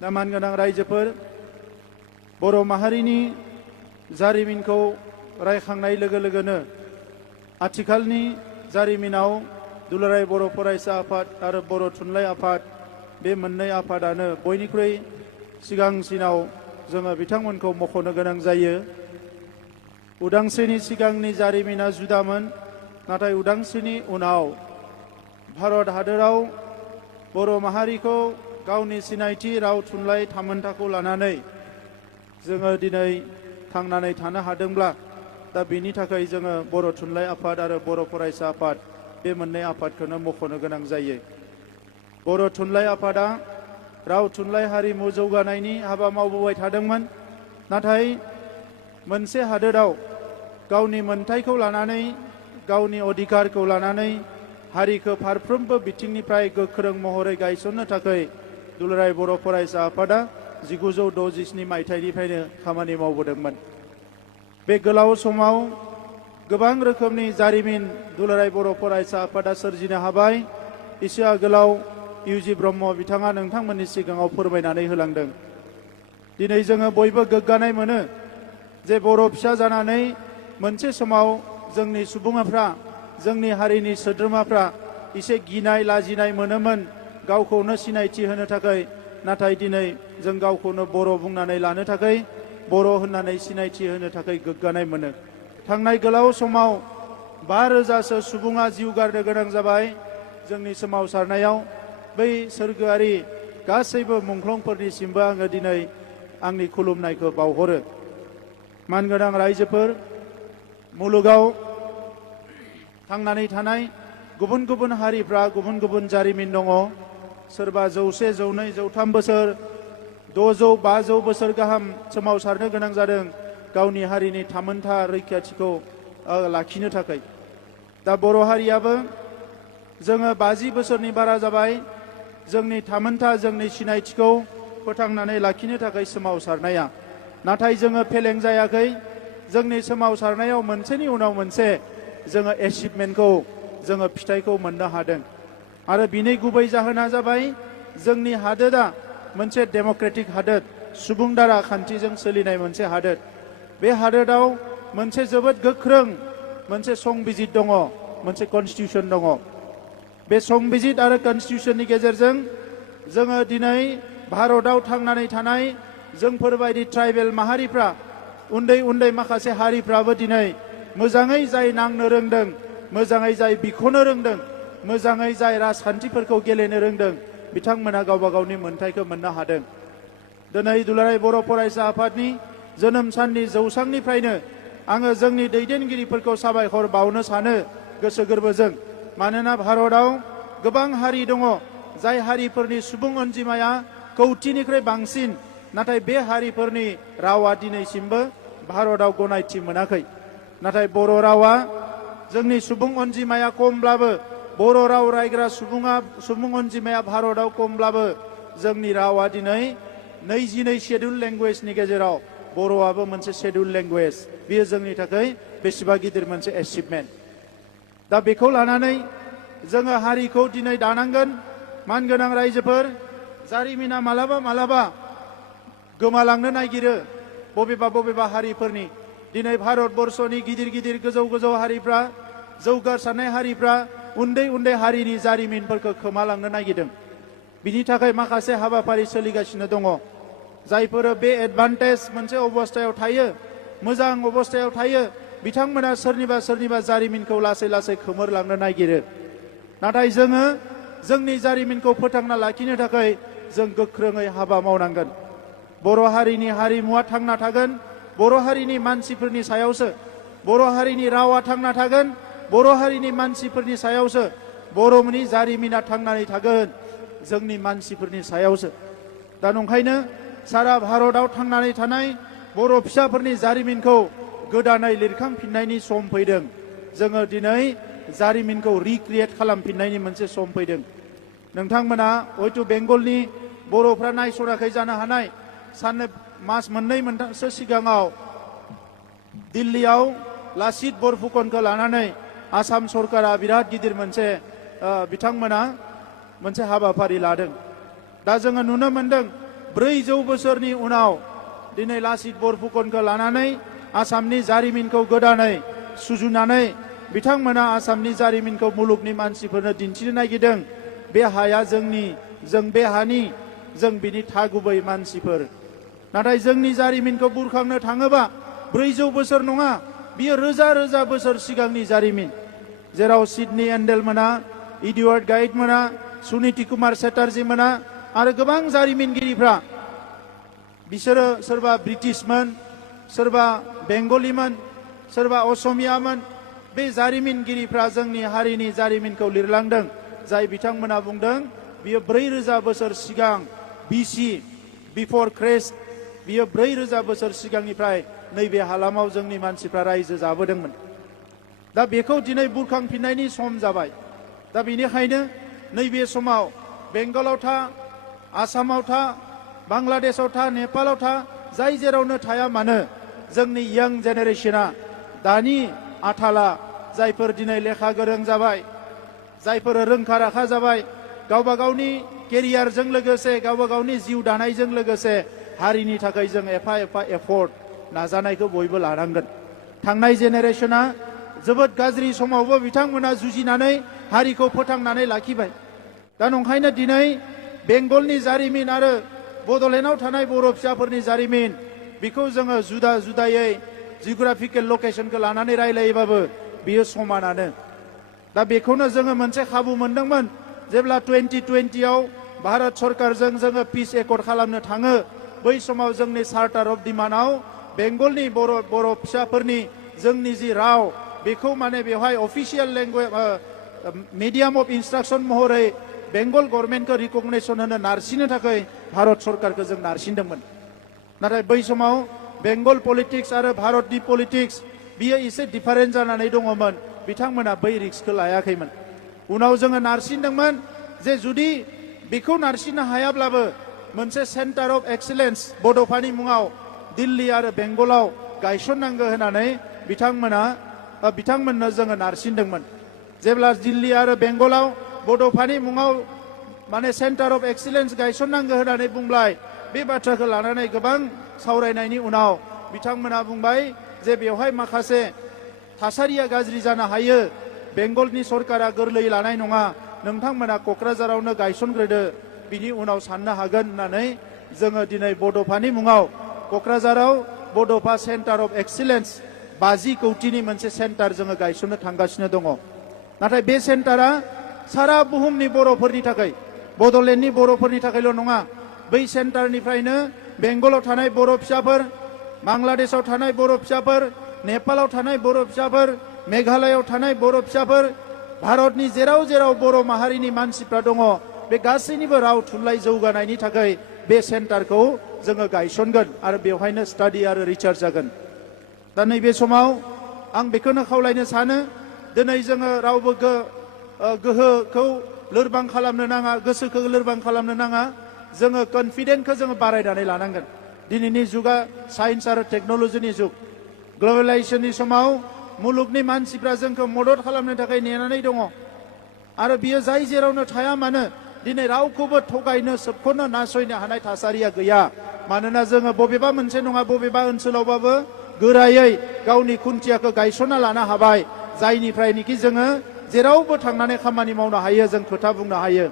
दा मानगोनां रायजोफोर बर' माहारिनि जारिमिनखौ रायखांनाय लोगो लोगोनो आथिखालनि जारिमिनाव दुलाराय बर' फरायसा आफाद आरो बर' थुनलाइ आफाद बे मोननै आफादानो बयनिख्रुइ सिगांसिनाव जोङो बिथांमोनखौ मख'नो गोनां जायो। उदांस्रिनि सिगांनि जारिमिना जुदामोन, नाथाय उदांस्रिनि उनाव भारत हादोराव बर' माहारिखौ गावनि सिनायथि राव थुनलाइ थामोनथाखौ लानानै जोङो दिनै थांनानै थानो हादोंब्ला दा बेनि थाखाय जोङो बर' थुनलाइ आफाद आरो बर' फरायसा आफाद बे मोननै आफादखौनो मख'नो गोनां जायो। बर' थुनलाइ आफादा राव थुनलाइ हारिमु जौगानायनि हाबा मावबोबाय थादोंमोन, नाथाय मोनसे हादोराव गावनि मोनथायखौ लानानै गावनि अधिकारखौ लानानै हारिखौ फारफ्रोमबो बिथिंनिफ्राय गोख्रों महरै गायसननो थाखाय दुलाराय बर' फरायसा आफादा 1967 मायथाइनिफ्रायनो खामानि मावबोदोंमोन। बे गोलाव समाव गोबां रोखोमनि जारिमिन दुलाराय बर' फरायसा आफादा सोरजिनो हाबाय। एसे आगोलाव इउजि ब्रह्म बिथाङा नोंथांमोननि सिगाङाव फोरमायनानै होलांदों। दिनै जोङो बयबो गोग्गानाय मोनो जे बर' फिसा जानानै मोनसे समाव जोंनि सुबुंफ्रा, जोंनि हारिनि सोद्रोमाफ्रा एसे गिनाय लाजिनाय मोनोमोन गावखौनो सिनायथि होनो थाखाय, नाथाय दिनै जों गावखौनो बर' बुंनानै लानो थाखाय, बर' होननानै सिनायथि होनो थाखाय गोग्गानाय मोनो। थांनाय गोलाव समाव 5,000सो सुबुङा जिउ गारनो गोनां जाबाय जोंनि सोमावसारनायाव। बै सोरगोआरि गासैबो मुंख्लंफोरनिसिमबो आङो दिनै आंनि खुलुमनायखौ बावहरो। मानगोनां रायजोफोर, मुलुगाव थांनानै थानाय गुबुन गुबुन हारिफ्रा गुबुन गुबुन जारिमिन दङ। सोरबा 100, 102, 103 बोसोर, 600, 500 बोसोर गाहाम सोमावसारनो गोनां जादों गावनि हारिनि थामोनथा रैखाथिखौ लाखिनो थाखाय। दा बर' हारियाबो जोङो 50 बोसोरनि बारा जाबाय जोंनि थामोनथा, जोंनि सिनायथिखौ फोथांनानै लाखिनो थाखाय सोमावसारनाया। नाथाय जोङो फेलें जायाखै। जोंनि सोमावसारनायाव मोनसेनि उनाव मोनसे जोङो एचिभमेन्टखौ, जोङो फिथाइखौ मोननो हादों। आरो बिनि गुबै जाहोना जाबाय जोंनि हादोरा मोनसे डेम'क्रेटिक हादोर, सुबुं दारा खान्थिजों सोलिनाय मोनसे हादोर। बे हादोराव मोनसे जोबोद गोख्रों मोनसे संबिजित दङ, मोनसे कनस्टिटिउसन दङ। बे संबिजित आरो कनस्टिटिउसननि गेजेरजों जोङो दिनै भारताव थांनानै थानाय जोंफोरबायदि ट्राइबेल माहारिफ्रा, उन्दै उन्दै माखासे हारिफ्राबो दिनै मोजाङै जाय नांनो रोंदों, मोजाङै जाय बिख'नो रोंदों, मोजाङै जाय राजखान्थिफोरखौ गेलेनो रोंदों, बिथांमोना गावबा गावनि मोनथायखौ मोननो हादों। दिनै दुलाराय बर' फरायसा आफादनि जोनोम साननि जौसांनिफ्रायनो आङो जोंनि दैदेनगिरिफोरखौ साबायखर बावनो सानो गोसो गोरबोजों। मानोना भारताव गोबां हारि दङ, जाय हारिफोरनि सुबुं अनजिमाया कौटिनिख्रुइ बांसिन, नाथाय बे हारिफोरनि रावा दिनैसिमबो भारताव गनायथि मोनाखै। नाथाय बर' रावा जोंनि सुबुं अनजिमाया खमब्लाबो, बर' राव रायग्रा सुबुं अनजिमाया भारताव खमब्लाबो जोंनि रावा दिनै 22 शेड्युल लेंगुवेजनि गेजेराव बर'आबो मोनसे शेड्युल लेंगुवेज। बेयो जोंनि थाखाय बेसेबा गिदिर मोनसे एचिभमेन्ट। दा बेखौ लानानै जोङो हारिखौ दिनै दानांगोन। मानगोनां रायजोफोर, जारिमिना मालाबा मालाबा गोमालांनो नागिरो बबेबा बबेबा हारिफोरनि। दिनै भारतबर्षनि गिदिर गिदिर गोजौ गोजौ हारिफ्रा, जौगासारनाय हारिफ्रा उन्दै उन्दै हारिनि जारिमिनफोरखौ खोमालांनो नागिरदों। बिनि थाखाय माखासे हाबाफारि सोलिगासिनो दङ। जायफोर बे एडभान्टेज मोनसे अबस्थायाव थायो, मोजां अबस्थायाव थायो, बिथांमोना सोरनिबा सोरनिबा जारिमिनखौ लासै लासै खोमोरलांनो नागिरो। नाथाय जोङो जोंनि जारिमिनखौ फोथांना लाखिनो थाखाय जों गोख्रोङै हाबा मावनांगोन। बर' हारिनि हारिमुवा थांना थागोन बर' हारिनि मानसिफोरनि सायावसो। बर' हारिनि रावा थांना थागोन बर' हारिनि मानसिफोरनि सायावसो। बर'नि जारिमिना थांनानै थागोन जोंनि मानसिफोरनि सायावसो। दा नंखायनो सारा भारताव थांनानै थानाय बर' फिसाफोरनि जारिमिनखौ गोदानै लिरखांफिननायनि सम फैदों। जोङो दिनै जारिमिनखौ रिक्रिएट खालामफिननायनि मोनसे सम फैदों। नोंथांमोना हयथ' बेंगलनि बर'फ्रा नायसनाखै जानो हानाय। मास मोननै मोनथामसो सिगाङाव दिल्लीयाव लासित बरफुकनखौ लानानै आसाम सरकारा बिराद गिदिर मोनसे बिथांमोना मोनसे हाबाफारि लादों। दा जोङो नुनो मोनदों 400 बोसोरनि उनाव दिनै लाचित बरफुकनखौ लानानै आसामनि जारिमिनखौ गोदानै सुजुनानै बिथांमोना आसामनि जारिमिनखौ मुलुगनि मानसिफोरनो दिन्थिनो नागिरदों। बे हाया जोंनि, जों बे हानि, जों बिनि थागुबै मानसिफोर। नाथाय जोंनि जारिमिनखौ बुरखांनो थाङोबा 400 बोसोर नङा, बियो रोजा रोजा बोसोर सिगांनि जारिमिन। जेराव सिडनी एन्डेल मोना, एडवार्ड गाइड मोना, सुनीति कुमार चेटार्जी मोना आरो गोबां जारिमिनगिरिफ्रा, बिसोरो सोरबा ब्रिटिशमोन, सोरबा बेंगलिमोन, सोरबा असमियामोन। बे जारिमिनगिरिफ्रा जोंनि हारिनि जारिमिनखौ लिरलांदों। जाय बिथांमोना बुंदों बियो 4000 बोसोर सिगां बिसि, बिफर क्राइस्ट, बियो 4000 बोसोर सिगांनिफ्राय नैबे हालामाव जोंनि मानसिफ्रा रायजो जाबोदोंमोन। दा बेखौ दिनै बुरखांफिननायनि सम जाबाय। दा बेनिखायनो नैबे समाव बेंगलाव था, आसामाव था, बांलादेशआव था, नेपालाव था, जाय जेरावनो थाया मानो जोंनि यां जेनेरेशना, दानि आथाला, जायफोर दिनै लेखा गोरों जाबाय, जायफोर रोंखा राखा जाबाय, गावबा गावनि केरियारजों लोगोसे गावबा गावनि जिउ दानायजों लोगोसे हारिनि थाखाय जों एफा एफा एफर्ट नाजानायखौ बयबो लानांगोन। थांनाय जेनेरेशना जोबोद गाज्रि समावबो बिथांमोना जुजिनानै हारिखौ फोथांनानै लाखिबाय। दा नंखायनो दिनै बेंगलनि जारिमिन आरो बड'लेण्डआव थानाय बर' फिसाफोरनि जारिमिन, बेखौ जोङो जुदा जुदायै जिअग्राफिकेल लकेशनखौ लानानै रायलायोबाबो बियो समानानो। दा बेखौनो जोङो मोनसे खाबु मोनदोंमोन जेब्ला 2020आव भारत सरकारजों जोङो पिस एकर्ड खालामनो थाङो। बै समाव जोंनि चार्टार अफ डिमान्डआव बेंगलनि बर' फिसाफोरनि जोंनि जि राव, बेखौ माने बेवहाय अफिसियेल लेंगुवेज, मिडियाम अफ इन्सट्राक्सन महरै बेंगल गभर्नमेन्टखौ रिकगनेसन होनो नारसिननो थाखाय भारत सरकारखौ जों नारसिनदोंमोन। नाथाय बै समाव बेंगल पलिटिक्स आरो भारतनि पलिटिक्स बियो एसे डिफारेन्ट जानानै दङमोन। बिथांमोना बै रिस्कखौ लायाखैमोन। उनाव जोङो नारसिनदोंमोन जे जुदि बेखौ नारसिननो हायाब्लाबो मोनसे सेन्टार अफ एक्सेलेन्स बड'फानि मुङाव दिल्ली आरो बेंगलाव गायसननांगौ होननानै बिथांमोननो जोङो नारसिनदोंमोन। जेब्ला दिल्ली आरो बेंगलाव बड'फानि मुङाव माने सेन्टार अफ एक्सेलेन्स गायसननांगौ होननानै बुंबाय, बे बाथ्राखौ लानानै गोबां सावरायनायनि उनाव बिथांमोना बुंबाय जे बेवहाय माखासे थासारिया गाज्रि जानो हायो, बेंगलनि सरकारा गोरलै लानाय नङा, नोंथांमोना क'क्राझारावनो गायसनग्रोदो, बिनि उनाव साननो हागोन होननानै जोङो दिनै बड'फानि मुङाव क'क्राझाराव बड'फा सेन्टार अफ एक्सेलेन्स 50 कौटिनि मोनसे सेन्टार जोङो गायसननो थांगासिनो दङ। नाथाय बे सेन्टारा सारा बुहुमनि बर'फोरनि थाखाय, बड'लेण्डनि बर'फोरनि थाखायल' नङा। बै सेन्टारनिफ्रायनो बेंगलाव थानाय बर' फिसाफोर, बांलादेशआव थानाय बर' फिसाफोर, नेपालाव थानाय बर' फिसाफोर, मेघालयआव थानाय बर' फिसाफोर, भारतनि जेराव जेराव बर' माहारिनि मानसिफ्रा दङ, बे गासैनिबो राव थुनलाइ जौगानायनि थाखाय बे सेन्टारखौ जोङो गायसनगोन आरो बेवहायनो स्टाडि आरो रिसार्च जागोन। दा नैबे समाव आं बेखौनो खावलायनो सानो, दिनै जोङो रावबो गोहोखौ लोरबां खालामनो नाङा, गोसोखौ लोरबां खालामनो नाङा। जोङो कनफिडेन्सखौ जोङो बारायनानै लानांगोन। दिनैनि जुगा साइन्स आरो टेक्न'लजिनि जुग। ग्लबेलाइजेसननि समाव मुलुगनि मानसिफ्रा जोंखौ मदद खालामनो थाखाय नेनानै दङ आरो बियो जाय जेरावनो थाया मानो दिनै रावखौबो थगायनो, सोबख'नो, नासयनो हानाय थासारिया गैया। मानोना जोङो बबेबा मोनसे नङा बबेबा ओनसोलावबाबो गोरायै गावनि खुन्थियाखौ गायसनना लानो हाबाय, जायनिफ्रायनोखि जोङो जेरावबो थांनानै खामानि मावनो हायो, जों खोथा बुंनो हायो।